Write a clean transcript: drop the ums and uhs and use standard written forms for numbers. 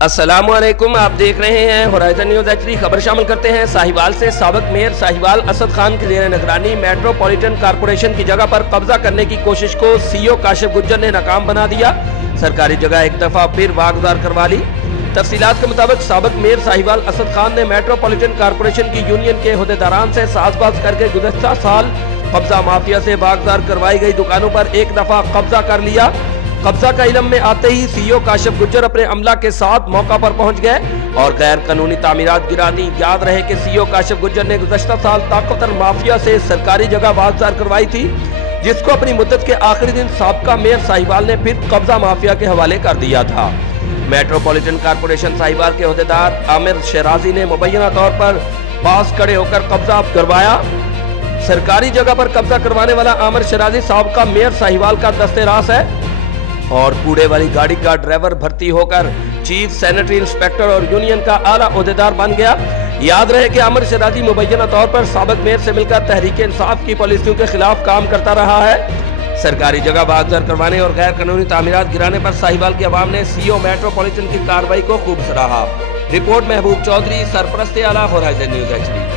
अस्सलामुअलैकुम, आप देख रहे हैं होराइजन न्यूज एचडी। खबर शामिल करते हैं साहिवाल से। साबिक मेयर साहिवाल असद खान की ज़ेर निगरानी मेट्रोपॉलिटन कारपोरेशन की जगह पर कब्जा करने की कोशिश को सीईओ काशिफ गुज्जर ने नाकाम बना दिया। सरकारी जगह एक दफा फिर वागुजार करवा ली। तफसीलात के मुताबिक साबिक मेयर साहिवाल असद खान ने मेट्रोपॉलिटन कारपोरेशन की यूनियन के अहदेदारान से साजबाज करके गुज़श्ता साल कब्जा माफिया से वागुजार करवाई गई दुकानों पर एक दफा कब्जा कर लिया। कब्जा का इल्म में आते ही सीईओ काशिफ गुज्जर अपने अमला के साथ मौका पर पहुंच गए और गैर कानूनी तामीरात गिरा दी। याद रहे कि सीईओ काशिफ गुज्जर ने गुज़श्ता साल ताकतवर माफिया से सरकारी जगह वागुजार करवाई थी, जिसको अपनी मुद्दत के आखिरी दिन साबका मेयर साहिवाल ने फिर कब्जा माफिया के हवाले कर दिया था। मेट्रोपॉलिटन कारपोरेशन साहिवाल के अहदेदार आमिर शराजी ने मुबैना तौर पर पास खड़े होकर कब्जा करवाया। सरकारी जगह पर कब्जा करवाने वाला आमिर शराजी साबका मेयर साहिवाल का दस्ते रास है और कूड़े वाली गाड़ी का ड्राइवर भर्ती होकर चीफ सैनिटरी इंस्पेक्टर और यूनियन का आला ओहदेदार बन गया। याद रहे कि आमिर शराजी मुबैना तौर पर साबिक मेयर से मिलकर तहरीक इंसाफ की पॉलिसियों के खिलाफ काम करता रहा है। सरकारी जगह वागुजार करवाने और गैर कानूनी तामीरात गिराने पर साहिवाल की आवाम ने सीईओ मेट्रोपॉलिटन की कार्रवाई को खूब सराहा। रिपोर्ट महबूब चौधरी, सरपरस्त आला, होराइजन न्यूज एचडी।